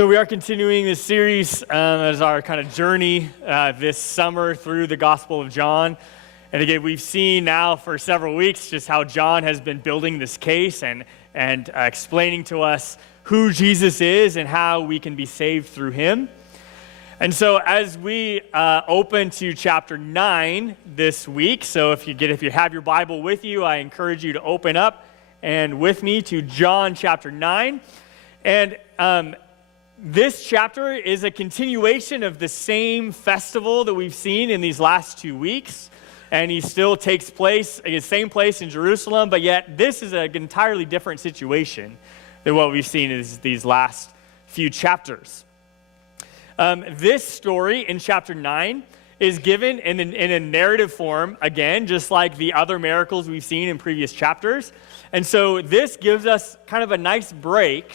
So we are continuing this series as our kind of journey this summer through the Gospel of John. And again, we've seen now for several weeks just how John has been building this case and explaining to us who Jesus is and how we can be saved through him. And so as we open to chapter 9 this week, so if you have your Bible with you, I encourage you to open up and with me to John chapter 9. And this chapter is a continuation of the same festival that we've seen in these last 2 weeks. And he still takes place, the same place in Jerusalem, but yet this is an entirely different situation than what we've seen in these last few chapters. This story in chapter 9 is given in a narrative form, again, just like the other miracles we've seen in previous chapters. And so this gives us kind of a nice break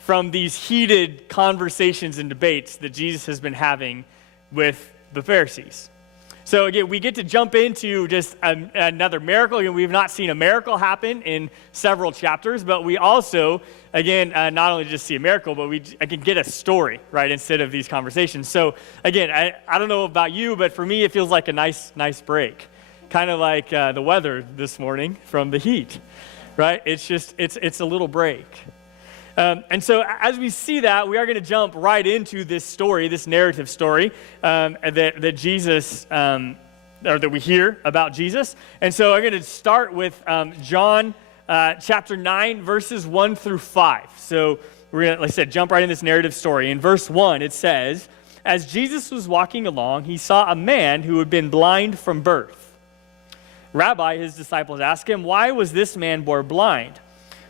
from these heated conversations and debates that Jesus has been having with the Pharisees. So again, we get to jump into just another miracle. Again, we've not seen a miracle happen in several chapters, but we also, again, not only just see a miracle, but I can get a story, right, instead of these conversations. So again, I don't know about you, but for me, it feels like a nice break. Kind of like the weather this morning from the heat, right? It's a little break. And so as we see that, we are going to jump right into this story, this narrative story that Jesus, or that we hear about Jesus. And so I'm going to start with John chapter 9, verses 1 through 5. So we're going to, like I said, jump right in this narrative story. In verse 1, it says, "As Jesus was walking along, he saw a man who had been blind from birth. Rabbi, his disciples asked him, 'Why was this man born blind?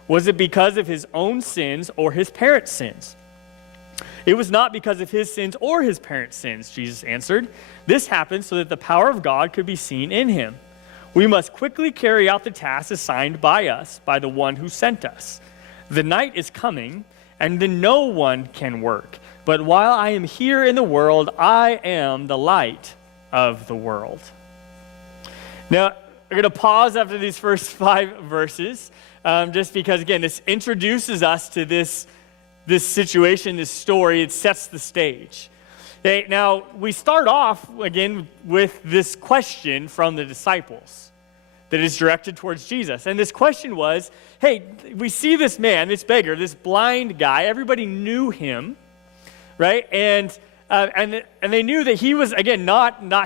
Was it because of his own sins or his parents' sins?' 'It was not because of his sins or his parents' sins,' Jesus answered. 'This happened so that the power of God could be seen in him. We must quickly carry out the task assigned by us, by the one who sent us. The night is coming, and then no one can work. But while I am here in the world, I am the light of the world.'" Now, we're going to pause after these first 5 verses. Just because, again, this introduces us to this situation, this story. It sets the stage. Okay, now, we start off, again, with this question from the disciples that is directed towards Jesus. And this question was, hey, we see this man, this beggar, this blind guy. Everybody knew him, right? And they knew that he was, again,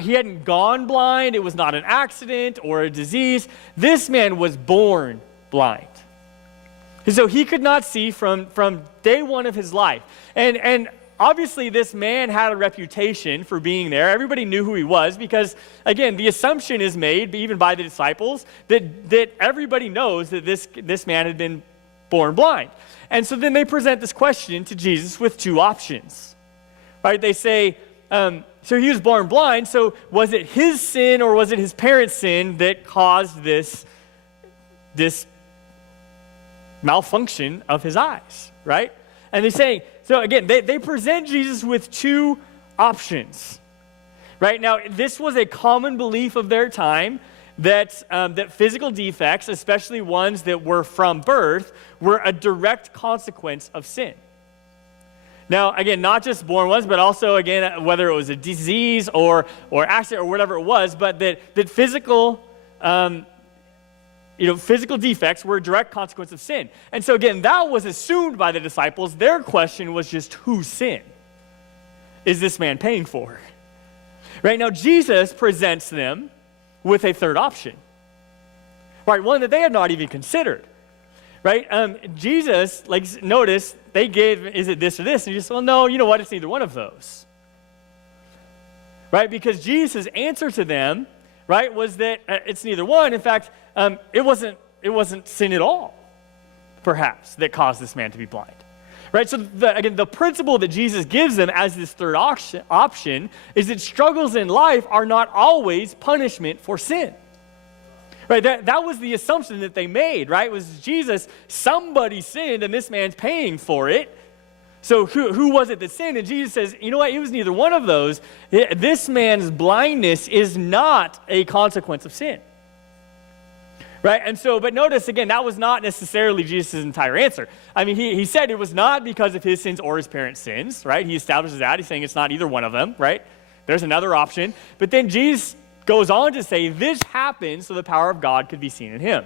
he hadn't gone blind. It was not an accident or a disease. This man was born blind. And so he could not see from day one of his life. And obviously this man had a reputation for being there. Everybody knew who he was because, again, the assumption is made, even by the disciples, that everybody knows that this man had been born blind. And so then they present this question to Jesus with 2 options. Right? They say, so he was born blind, so was it his sin or was it his parents' sin that caused this malfunction of his eyes, right? And they're saying, so again, they present Jesus with 2 options, right? Now, this was a common belief of their time that physical defects, especially ones that were from birth, were a direct consequence of sin. Now, again, not just born ones, but also, again, whether it was a disease or accident or whatever it was, but that physical physical defects were a direct consequence of sin. And so again, that was assumed by the disciples. Their question was just, whose sin is this man paying for? Right now, Jesus presents them with a third option. Right, one that they had not even considered. Right, Jesus, notice, they gave, is it this or this? And you just, well, no, you know what, it's neither one of those. Right, because Jesus' answer to them, right, was that it's neither one. In fact, it wasn't sin at all, perhaps, that caused this man to be blind. Right? So again, the principle that Jesus gives them as this third option is that struggles in life are not always punishment for sin. Right? That was the assumption that they made, right? It was Jesus, somebody sinned and this man's paying for it. So who was it that sinned? And Jesus says, you know what? It was neither one of those. This man's blindness is not a consequence of sin. Right? And so, but notice again, that was not necessarily Jesus' entire answer. I mean, he said it was not because of his sins or his parents' sins, right? He establishes that. He's saying it's not either one of them, right? There's another option. But then Jesus goes on to say this happened so the power of God could be seen in him.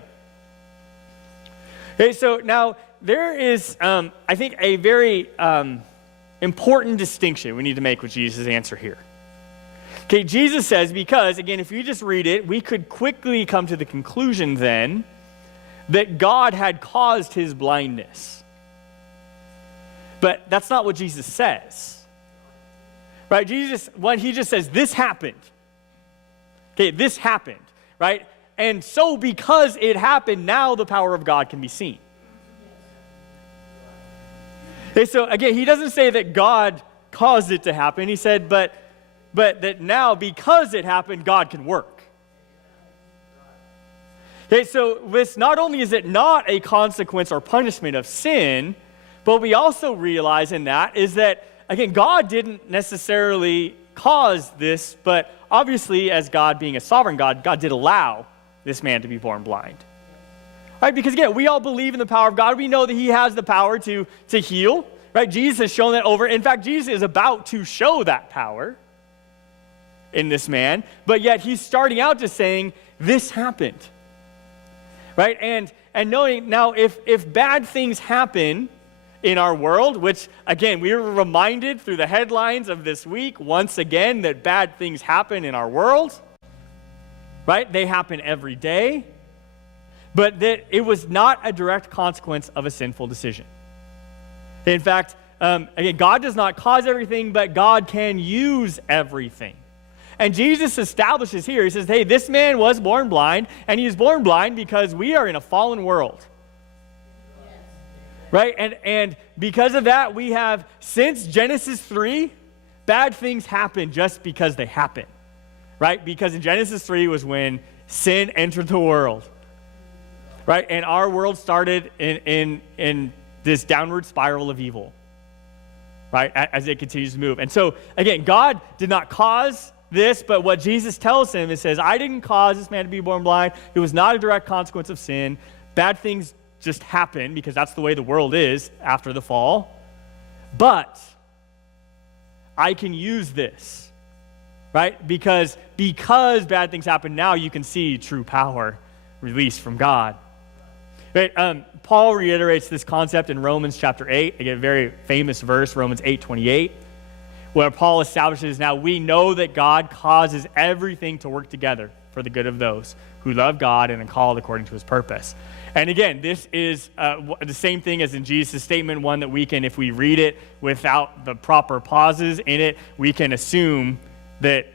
Okay, so now there is, I think, a very important distinction we need to make with Jesus' answer here. Okay, Jesus says, because, again, if you just read it, we could quickly come to the conclusion then that God had caused his blindness. But that's not what Jesus says. Right? Jesus, when he just says, this happened. Okay, this happened, right? And so because it happened, now the power of God can be seen. Okay, so again, he doesn't say that God caused it to happen. He said, but that now, because it happened, God can work. Okay, so this not only is it not a consequence or punishment of sin, but we also realize in that is that, again, God didn't necessarily cause this, but obviously, as God being a sovereign God, God did allow this man to be born blind. Right? Because again, we all believe in the power of God. We know that he has the power to heal. Right? Jesus has shown that over. In fact, Jesus is about to show that power in this man, but yet he's starting out just saying, this happened. Right? And knowing now if bad things happen in our world, which again, we were reminded through the headlines of this week, once again, that bad things happen in our world. Right? They happen every day. But that it was not a direct consequence of a sinful decision. In fact, again, God does not cause everything, but God can use everything. And Jesus establishes here, he says, hey, this man was born blind, and he was born blind because we are in a fallen world. Right? And because of that, we have, since Genesis 3, bad things happen just because they happen. Right? Because in Genesis 3 was when sin entered the world. Right? And our world started in this downward spiral of evil. Right? As it continues to move. And so, again, God did not cause this, but what Jesus tells him, it says, I didn't cause this man to be born blind. It was not a direct consequence of sin. Bad things just happen because that's the way the world is after the fall. But I can use this, right? Because bad things happen, now you can see true power released from God. Right? Paul reiterates this concept in Romans chapter 8, again, a very famous verse, Romans 8:28. Where Paul establishes, now we know that God causes everything to work together for the good of those who love God and are called according to his purpose. And again, this is the same thing as in Jesus' statement, one that we can, if we read it without the proper pauses in it, we can assume that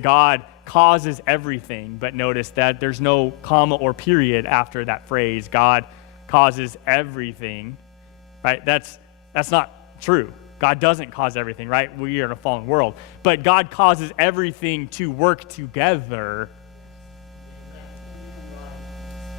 God causes everything. But notice that there's no comma or period after that phrase, God causes everything, right? That's not true. God doesn't cause everything, right? We are in a fallen world. But God causes everything to work together.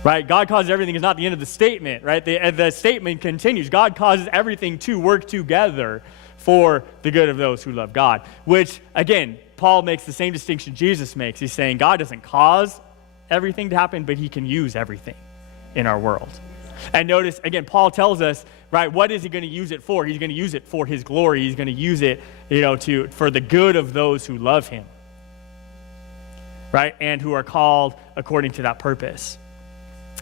Right? God causes everything is not the end of the statement, right? The statement continues. God causes everything to work together for the good of those who love God. Which, again, Paul makes the same distinction Jesus makes. He's saying God doesn't cause everything to happen, but he can use everything in our world. And notice, again, Paul tells us, right, what is he going to use it for? He's going to use it for his glory. He's going to use it, for the good of those who love him, right, and who are called according to that purpose.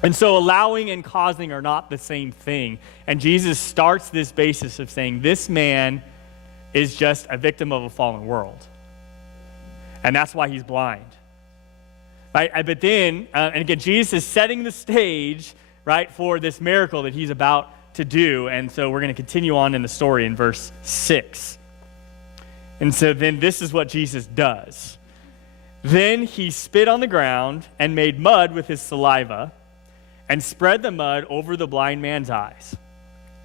And so allowing and causing are not the same thing. And Jesus starts this basis of saying this man is just a victim of a fallen world. And that's why he's blind. Right? But then, and again, Jesus is setting the stage, right, for this miracle that he's about to do. And so we're going to continue on in the story in verse 6. And so then this is what Jesus does. Then he spit on the ground and made mud with his saliva and spread the mud over the blind man's eyes.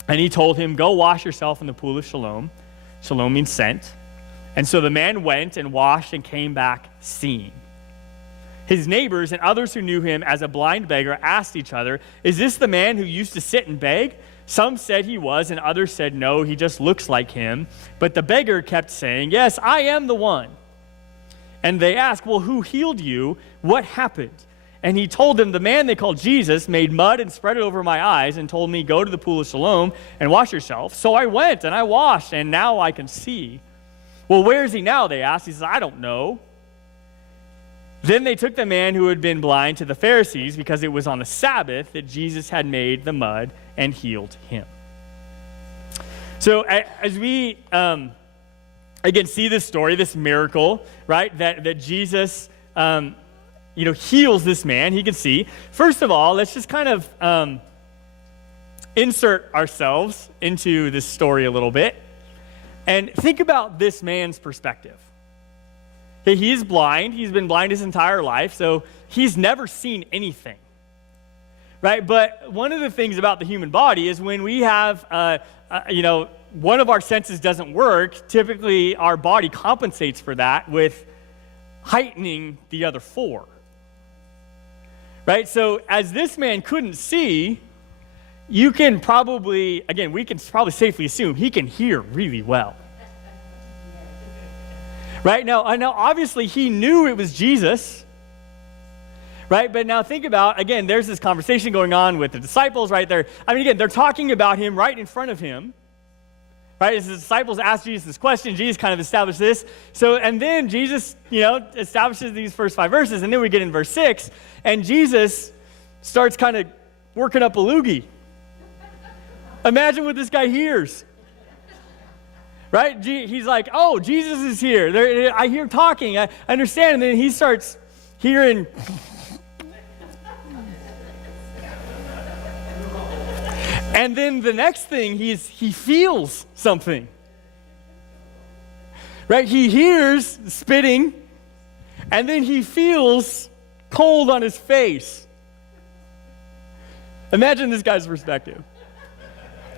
And he told him, go wash yourself in the pool of Siloam. Siloam means sent. And so the man went and washed and came back seeing. His neighbors and others who knew him as a blind beggar asked each other, is this the man who used to sit and beg? Some said he was, and others said, no, he just looks like him. But the beggar kept saying, yes, I am the one. And they asked, well, who healed you? What happened? And he told them, the man they called Jesus made mud and spread it over my eyes and told me, go to the pool of Siloam and wash yourself. So I went and I washed, and now I can see. Well, where is he now? They asked. He says, I don't know. Then they took the man who had been blind to the Pharisees because it was on the Sabbath that Jesus had made the mud and healed him. So as we, again, see this story, this miracle, right, that Jesus, heals this man, he can see. First of all, let's just kind of insert ourselves into this story a little bit and think about this man's perspective. Okay, he's blind. He's been blind his entire life, so he's never seen anything, right? But one of the things about the human body is when we have, one of our senses doesn't work, typically our body compensates for that with heightening the other four, right? So as this man couldn't see, we can probably safely assume he can hear really well. Right? Now, obviously, he knew it was Jesus, right? But now think about, again, there's this conversation going on with the disciples right there. They're talking about him right in front of him, right? As the disciples ask Jesus this question, Jesus kind of established this. So, and then Jesus, establishes these first 5 verses, and then we get in verse 6, and Jesus starts kind of working up a loogie. Imagine what this guy hears. Right? He's like, oh, Jesus is here. I hear talking. I understand. And then he starts hearing. And then the next thing, he feels something. Right? He hears spitting, and then he feels cold on his face. Imagine this guy's perspective.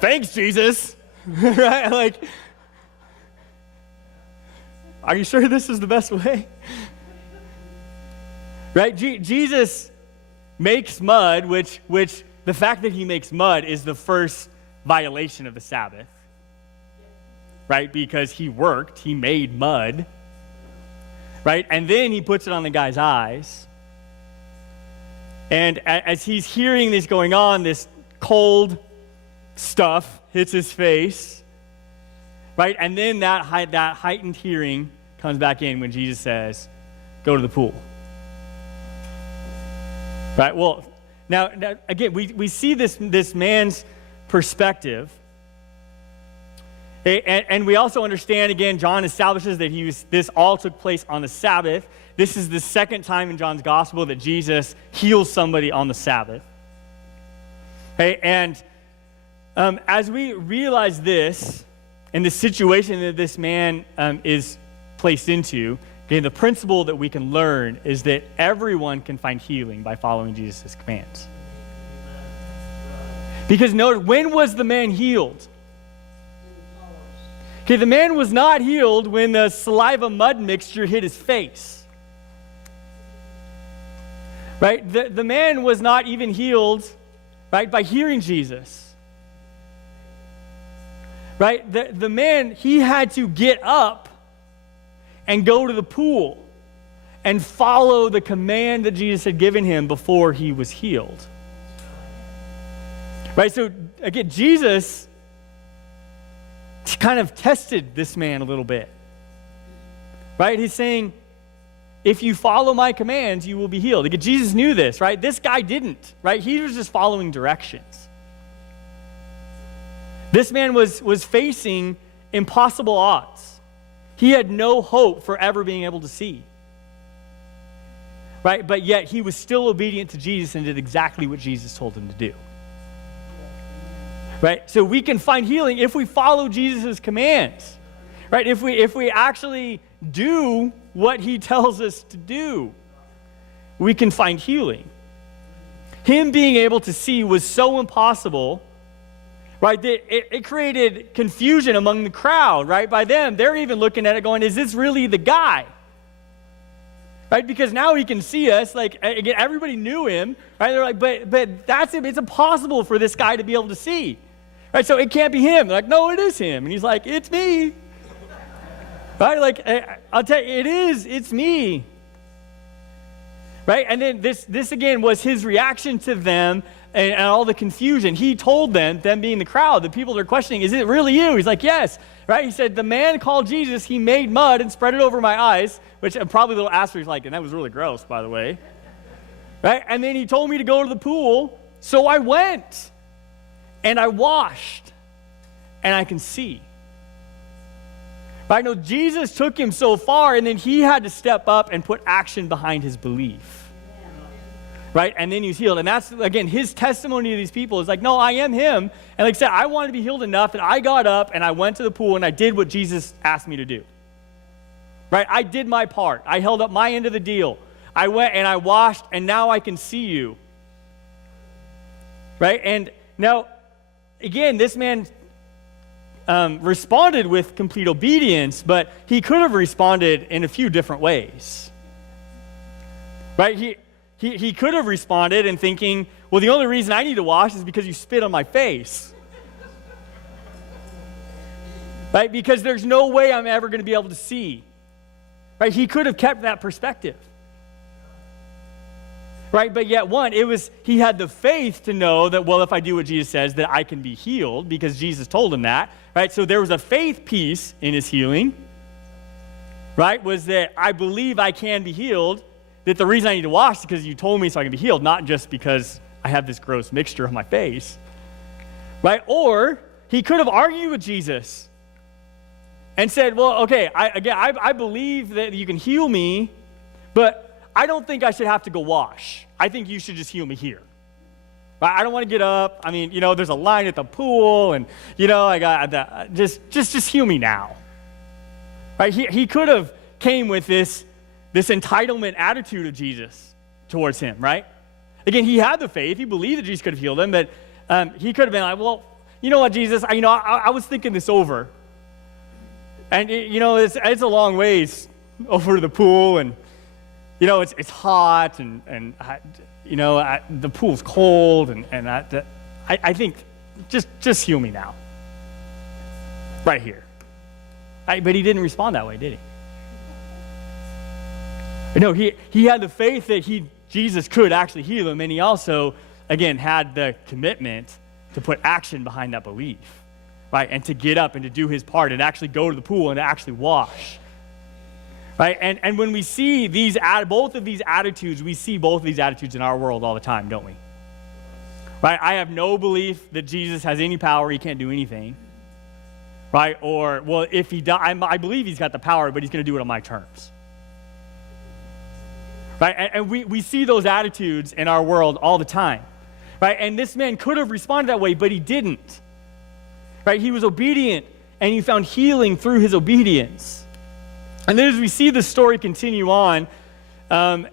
Thanks, Jesus. Right? Are you sure this is the best way? Right? Jesus makes mud, which the fact that he makes mud is the first violation of the Sabbath. Right? Because he worked, he made mud. Right? And then he puts it on the guy's eyes. And as he's hearing this going on, this cold stuff hits his face. Right? And then that heightened hearing comes back in when Jesus says, go to the pool. Right? Well, now again, we see this man's perspective. And we also understand, again, John establishes that this all took place on the Sabbath. This is the second time in John's gospel that Jesus heals somebody on the Sabbath. Okay? And as we realize this, and the situation that this man is placed into, again, the principle that we can learn is that everyone can find healing by following Jesus' commands. Because note, when was the man healed? Okay, the man was not healed when the saliva mud mixture hit his face. Right? The man was not even healed, right, by hearing Jesus. Right? The man, he had to get up and go to the pool and follow the command that Jesus had given him before he was healed. Right? So, again, Jesus kind of tested this man a little bit. Right? He's saying, if you follow my commands, you will be healed. Again, Jesus knew this, right? This guy didn't, right? He was just following directions. This man was facing impossible odds. He had no hope for ever being able to see. Right? But yet he was still obedient to Jesus and did exactly what Jesus told him to do. Right? So we can find healing if we follow Jesus' commands. Right? If we actually do what he tells us to do, we can find healing. Him being able to see was so impossible, right, that it created confusion among the crowd, right? By them, they're even looking at it going, is this really the guy? Right? Because now he can see us, like, again, everybody knew him, right? They're like, but that's it. It's impossible for this guy to be able to see. Right? So it can't be him. They're like, no, it is him. And he's like, it's me. Right? Like, I'll tell you, it's me. Right? And then this again was his reaction to them and all the confusion. He told them being the crowd, the people that are questioning, is it really you? He's like, yes. Right? He said, the man called Jesus, he made mud and spread it over my eyes, which probably a little asterisk like, and that was really gross, by the way. Right? And then he told me to go to the pool, so I went and I washed and I can see. Right? No, Jesus took him so far, and then he had to step up and put action behind his belief. Right? And then he was healed. And that's, again, his testimony to these people is like, no, I am him. And like I said, I wanted to be healed enough that I got up and I went to the pool and I did what Jesus asked me to do. Right? I did my part. I held up my end of the deal. I went and I washed, and now I can see you. Right? And now, again, this man responded with complete obedience, but he could have responded in a few different ways. Right? He could have responded in thinking, well, the only reason I need to wash is because you spit on my face. Right? Because there's no way I'm ever going to be able to see. Right? He could have kept that perspective. Right? But yet, he had the faith to know that, well, if I do what Jesus says, that I can be healed, because Jesus told him that. Right? So there was a faith piece in his healing. Right? Was that I believe I can be healed, that the reason I need to wash is because you told me so I can be healed, not just because I have this gross mixture on my face. Right? Or he could have argued with Jesus and said, well, okay, I believe that you can heal me, but I don't think I should have to go wash. I think you should just heal me here. I don't want to get up. I mean, there's a line at the pool, and, I got that. Just heal me now. Right? He could have came with this entitlement attitude of Jesus towards him, right? Again, he had the faith. He believed that Jesus could have healed him, but he could have been like, well, you know what, Jesus? I was thinking this over. And, it's a long ways over to the pool, and, it's hot, and the pool's cold, and I think just heal me now. Right here. But he didn't respond that way, did he? No, he had the faith that Jesus could actually heal him, and he also, again, had the commitment to put action behind that belief, right? And to get up and to do his part and actually go to the pool and to actually wash. Right? And when we see both of these attitudes, we see both of these attitudes in our world all the time, don't we? Right? I have no belief that Jesus has any power, he can't do anything. Right? Or, well, if he does, I believe he's got the power, but he's going to do it on my terms. Right? And we see those attitudes in our world all the time. Right? And this man could have responded that way, but he didn't. Right? He was obedient, and he found healing through his obedience. And then as we see the story continue on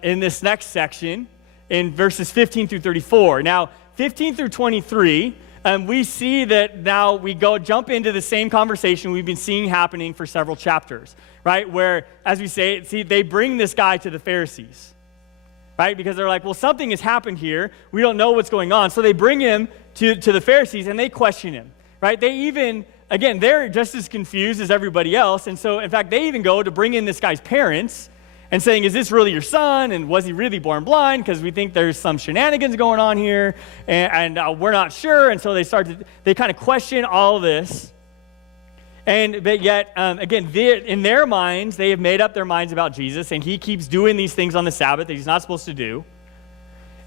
in this next section, in verses 15 through 34. Now, 15 through 23, we see that now we jump into the same conversation we've been seeing happening for several chapters, right? Where, as we say, they bring this guy to the Pharisees, right? Because they're like, well, something has happened here. We don't know what's going on. So they bring him to the Pharisees, and they question him, right? They even... Again, they're just as confused as everybody else. And so, in fact, they even go to bring in this guy's parents and saying, is this really your son? And was he really born blind? Because we think there's some shenanigans going on here. And we're not sure. And so they kind of question all of this. But yet, again, in their minds, they have made up their minds about Jesus. And he keeps doing these things on the Sabbath that he's not supposed to do.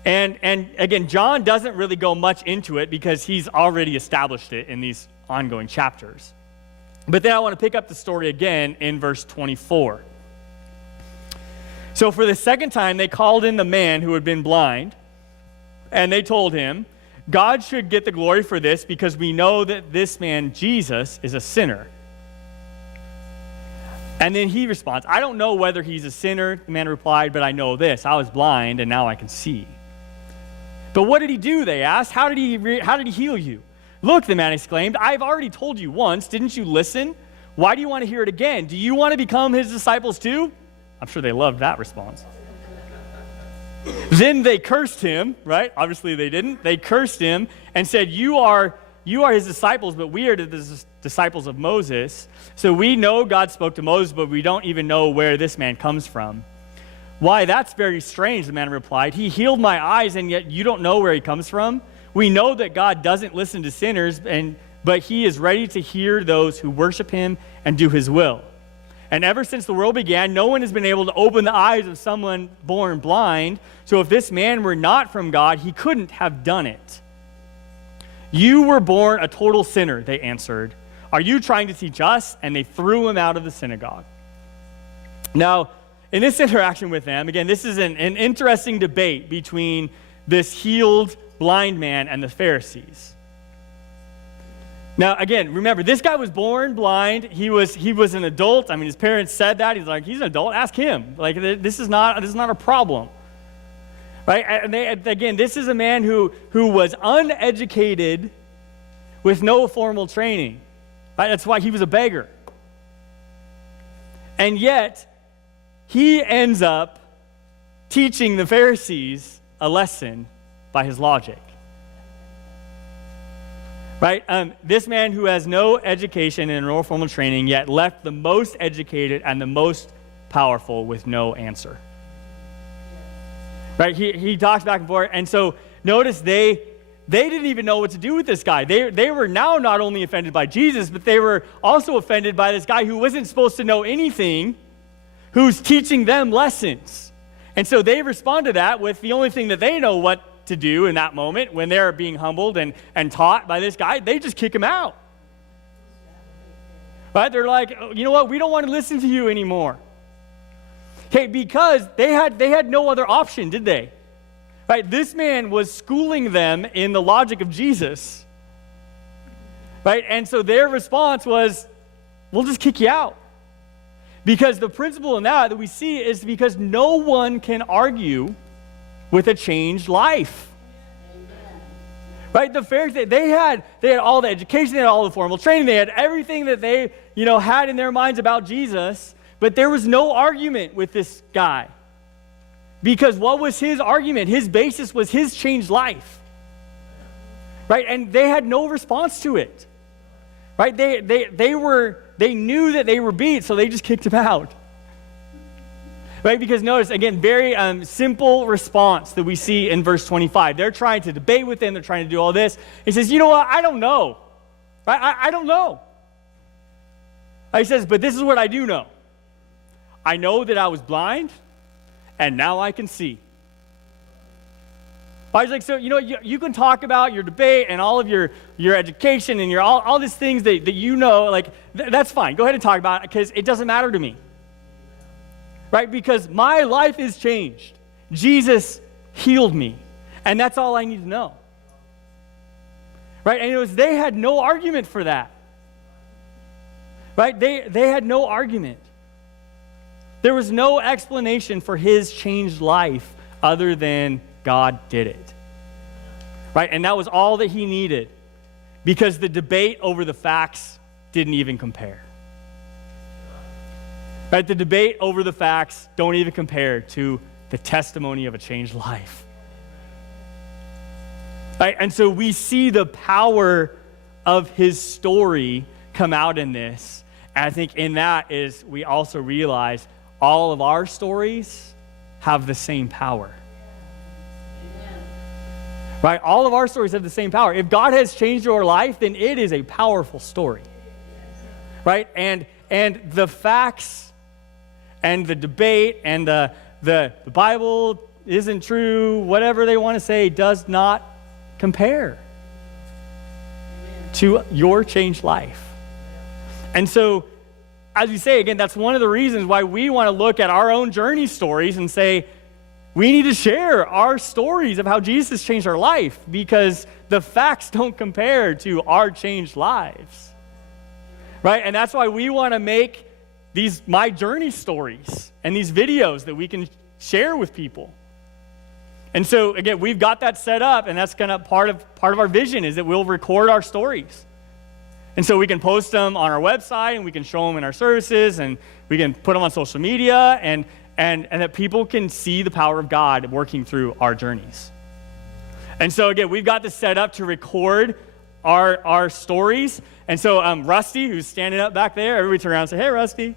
And again, John doesn't really go much into it because he's already established it in these ongoing chapters. But then I want to pick up the story again in verse 24. So for the second time, they called in the man who had been blind, and they told him, God should get the glory for this because we know that this man, Jesus, is a sinner. And then he responds, I don't know whether he's a sinner, the man replied, but I know this, I was blind and now I can see. But what did he do, they asked. How did he heal you? Look, the man exclaimed, I've already told you once, didn't you listen? Why do you want to hear it again? Do you want to become his disciples too? I'm sure they loved that response. Then they cursed him, right? Obviously they didn't. They cursed him and said, you are his disciples, but we are the disciples of Moses. So we know God spoke to Moses, but we don't even know where this man comes from. "Why, that's very strange," the man replied. "He healed my eyes, and yet you don't know where he comes from? We know that God doesn't listen to sinners, but he is ready to hear those who worship him and do his will. And ever since the world began, no one has been able to open the eyes of someone born blind. So if this man were not from God, he couldn't have done it." "You were born a total sinner," they answered. "Are you trying to teach us?" And they threw him out of the synagogue. Now, in this interaction with them, again, this is an interesting debate between this healed blind man and the Pharisees. Now, again, remember, this guy was born blind. He was an adult. I mean, his parents said that. He's like, he's an adult. Ask him. Like, this is not a problem, right? And again, this is a man who was uneducated with no formal training. Right? That's why he was a beggar. And yet, he ends up teaching the Pharisees a lesson by his logic. Right? This man who has no education and no formal training, yet left the most educated and the most powerful with no answer. Right? He talks back and forth. And so notice they didn't even know what to do with this guy. They were now not only offended by Jesus, but they were also offended by this guy who wasn't supposed to know anything, who's teaching them lessons. And so they respond to that with the only thing that they know what to do in that moment when they're being humbled and taught by this guy. They just kick him out. Right? They're like, "You know what? We don't want to listen to you anymore." Okay, because they had no other option, did they? Right? This man was schooling them in the logic of Jesus. Right? And so their response was, "We'll just kick you out." Because the principle in that we see is because no one can argue with a changed life. Amen. Right? The Pharisees, they had all the education, they had all the formal training, they had everything that they, had in their minds about Jesus, but there was no argument with this guy. Because what was his argument? His basis was his changed life. Right? And they had no response to it. Right? They knew that they were beat, so they just kicked him out. Right? Because notice, again, very simple response that we see in verse 25. They're trying to debate with him. They're trying to do all this. He says, "You know what? I don't know. Right? I don't know." He says, "But this is what I do know. I know that I was blind, and now I can see." He's like, so, you can talk about your debate and all of your education and all these things that you know, like, that's fine. Go ahead and talk about it because it doesn't matter to me. Right? Because my life is changed. Jesus healed me. And that's all I need to know. Right? And they had no argument for that. Right? They had no argument. There was no explanation for his changed life other than God did it. Right? And that was all that he needed. Because the debate over the facts didn't even compare. Right? The debate over the facts don't even compare to the testimony of a changed life. Right? And so we see the power of his story come out in this. And I think in that is we also realize all of our stories have the same power. Right? All of our stories have the same power. If God has changed your life, then it is a powerful story. Right? And the facts and the debate and the Bible isn't true, whatever they want to say, does not compare to your changed life. And so, as we say, again, that's one of the reasons why we want to look at our own journey stories and say, we need to share our stories of how Jesus changed our life because the facts don't compare to our changed lives. Right? And that's why we want to make these My Journey stories and these videos that we can share with people. And so, again, we've got that set up, and that's kind of part of our vision is that we'll record our stories. And so we can post them on our website, and we can show them in our services, and we can put them on social media, and that people can see the power of God working through our journeys. And so, again, we've got this set up to record our stories. And so Rusty, who's standing up back there, everybody turn around and say, "Hey, Rusty."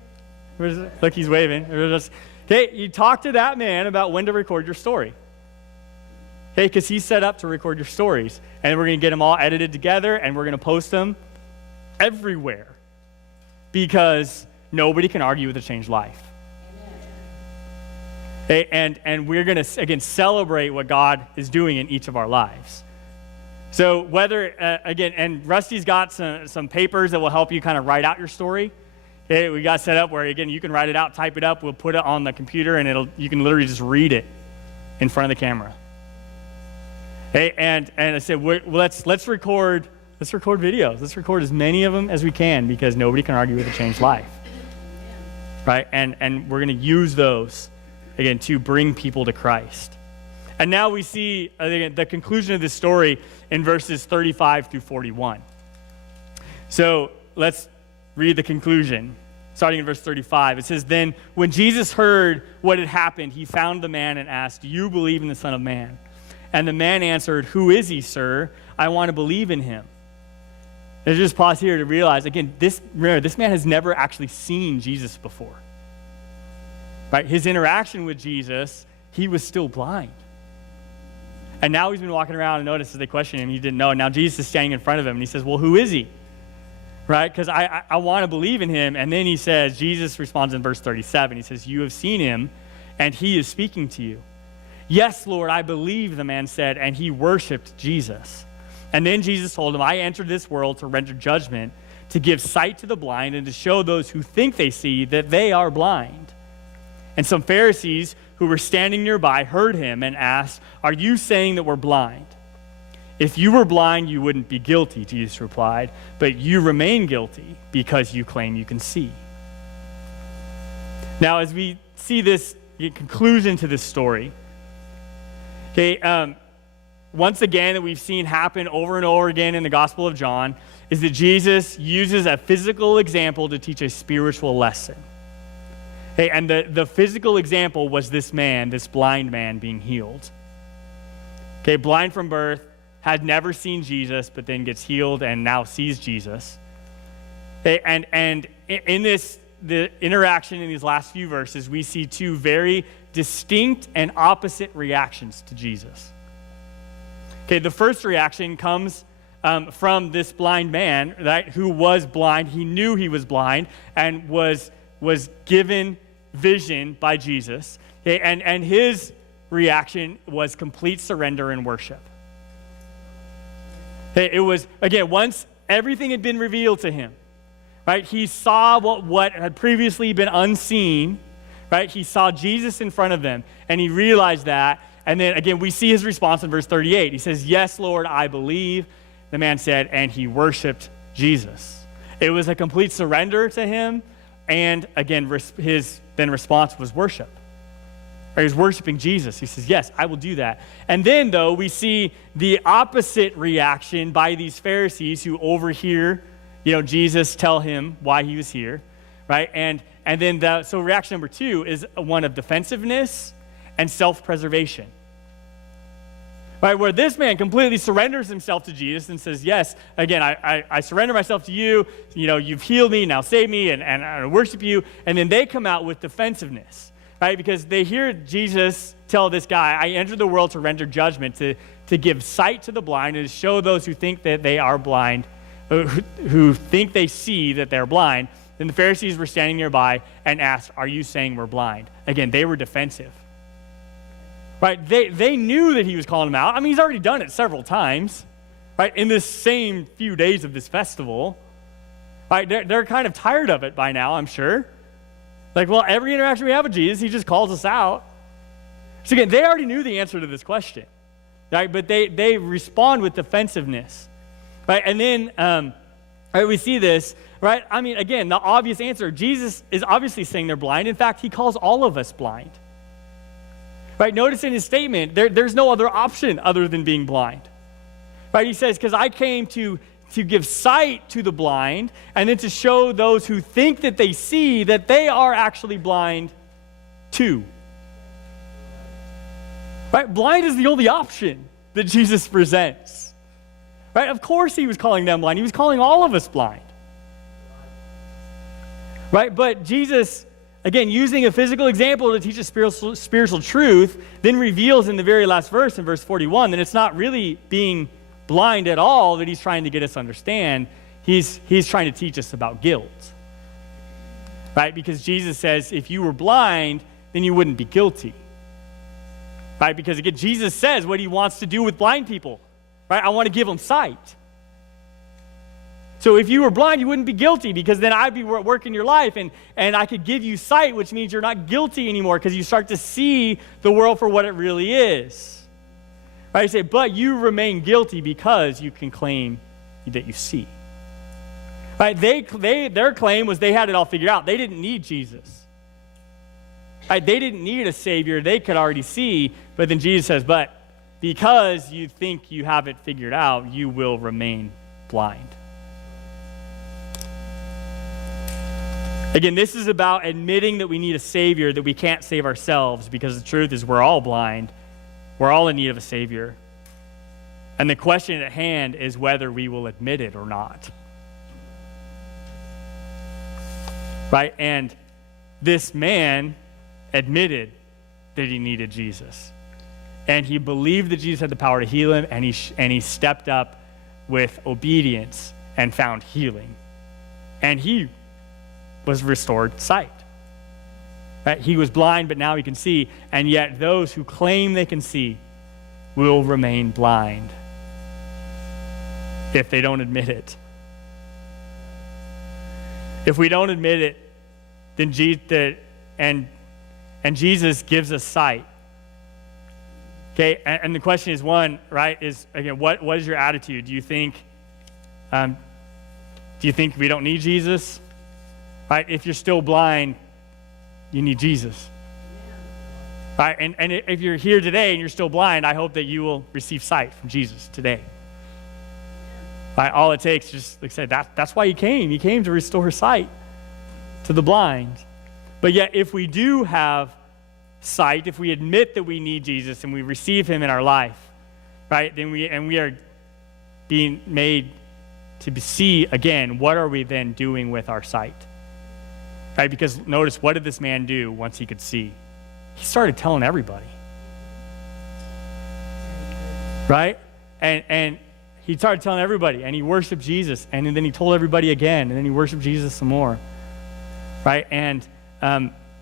Look, he's waving. Okay, you talk to that man about when to record your story. Okay, because he's set up to record your stories. And we're going to get them all edited together, and we're going to post them everywhere. Because nobody can argue with a changed life. Okay, and we're going to, again, celebrate what God is doing in each of our lives. So whether, again, and Rusty's got some papers that will help you kind of write out your story. Okay, we got set up where, again, you can write it out, type it up, we'll put it on the computer, and you can literally just read it in front of the camera. Okay, and I said, let's record videos. Let's record as many of them as we can, because nobody can argue with a changed life. Right? And we're going to use those, again, to bring people to Christ. And now we see the conclusion of this story in verses 35 through 41. So let's read the conclusion, starting in verse 35. It says, "Then when Jesus heard what had happened, he found the man and asked, 'Do you believe in the Son of Man?' And the man answered, 'Who is he, sir? I want to believe in him.'" Let's just pause here to realize, again, this man has never actually seen Jesus before. Right? His interaction with Jesus, he was still blind. And now he's been walking around and notices they question him, he didn't know. And now Jesus is standing in front of him, and he says, "Well, who is he?" Right? Because I want to believe in him. And then he says, Jesus responds in verse 37. He says, "You have seen him, and he is speaking to you." "Yes, Lord, I believe," the man said, and he worshiped Jesus. And then Jesus told him, "I entered this world to render judgment, to give sight to the blind, and to show those who think they see that they are blind." And some Pharisees who were standing nearby heard him and asked, "Are you saying that we're blind? If you were blind, you wouldn't be guilty," Jesus replied, "but you remain guilty because you claim you can see." Now, as we see this conclusion to this story, okay, once again that we've seen happen over and over again in the Gospel of John is that Jesus uses a physical example to teach a spiritual lesson. Okay, and the physical example was this man, this blind man being healed. Okay, blind from birth, had never seen Jesus, but then gets healed and now sees Jesus. Okay, and in the interaction in these last few verses, we see two very distinct and opposite reactions to Jesus. Okay, the first reaction comes from this blind man, right, who was blind. He knew he was blind and was given vision by Jesus. Okay, and his reaction was complete surrender and worship. Okay, it was, again, once everything had been revealed to him, right? He saw what had previously been unseen, right? He saw Jesus in front of him, and he realized that. And then, again, we see his response in verse 38. He says, "Yes, Lord, I believe," the man said, and he worshiped Jesus. It was a complete surrender to him, and, again, his response was worship. He was worshiping Jesus. He says, "Yes, I will do that." And then, though, we see the opposite reaction by these Pharisees who overhear, Jesus tell him why he was here, right? And then, so reaction number two is one of defensiveness and self-preservation. Right, where this man completely surrenders himself to Jesus and says, "Yes, again, I surrender myself to you. You've healed me, now save me, and I worship you." And then they come out with defensiveness. Right, because they hear Jesus tell this guy, "I entered the world to render judgment, to give sight to the blind, and to show those who think that they are blind, who think they see that they're blind." Then the Pharisees were standing nearby and asked, "Are you saying we're blind?" Again, they were defensive. Right, they knew that he was calling them out. I mean, he's already done it several times, right, in this same few days of this festival. Right, they're kind of tired of it by now, I'm sure. Like, well, every interaction we have with Jesus, he just calls us out. So again, they already knew the answer to this question, right? But they respond with defensiveness, right? And then right, we see this, right? I mean, again, the obvious answer, Jesus is obviously saying they're blind. In fact, he calls all of us blind, right? Notice in his statement, there's no other option other than being blind, right? He says, "Because I came to give sight to the blind, and then to show those who think that they see that they are actually blind too." Right? Blind is the only option that Jesus presents. Right? Of course he was calling them blind. He was calling all of us blind. Right? But Jesus, again, using a physical example to teach a spiritual truth, then reveals in the very last verse, in verse 41, that it's not really being blind at all that he's trying to get us to understand. He's trying to teach us about guilt. Right? Because Jesus says, if you were blind, then you wouldn't be guilty. Right? Because again, Jesus says what he wants to do with blind people. Right? I want to give them sight. So if you were blind, you wouldn't be guilty, because then I'd be at work in your life and I could give you sight, which means you're not guilty anymore because you start to see the world for what it really is. Right? You say, but you remain guilty because you can claim that you see. Right? Their claim was they had it all figured out. They didn't need Jesus. Right? They didn't need a Savior. They could already see. But then Jesus says, but because you think you have it figured out, you will remain blind. Again, this is about admitting that we need a Savior, that we can't save ourselves, because the truth is we're all blind. We're all in need of a Savior. And the question at hand is whether we will admit it or not. Right? And this man admitted that he needed Jesus. And he believed that Jesus had the power to heal him, and he stepped up with obedience and found healing. And he was restored sight. Right? He was blind, but now he can see. And yet those who claim they can see will remain blind if they don't admit it. If we don't admit it, then Jesus gives us sight. Okay, and the question is one, right? Is again, what is your attitude? Do you think we don't need Jesus? Right? If you're still blind, you need Jesus. Right? And if you're here today and you're still blind, I hope that you will receive sight from Jesus today. Right? All it takes, just like I said, that's why he came. He came to restore sight to the blind. But yet, if we do have sight, if we admit that we need Jesus and we receive him in our life, right? Then we are being made to see again, what are we then doing with our sight? Right? Because notice, what did this man do once he could see? He started telling everybody. Right? And he started telling everybody, and he worshiped Jesus, and then he told everybody again, and then he worshiped Jesus some more. Right? And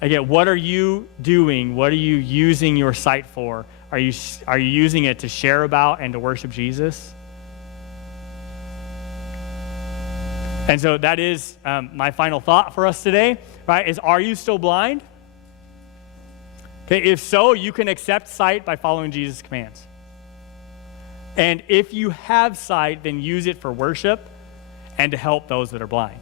again, what are you doing? What are you using your sight for? Are you using it to share about and to worship Jesus? And so that is my final thought for us today, right? Is, are you still blind? Okay, if so, you can accept sight by following Jesus' commands. And if you have sight, then use it for worship and to help those that are blind.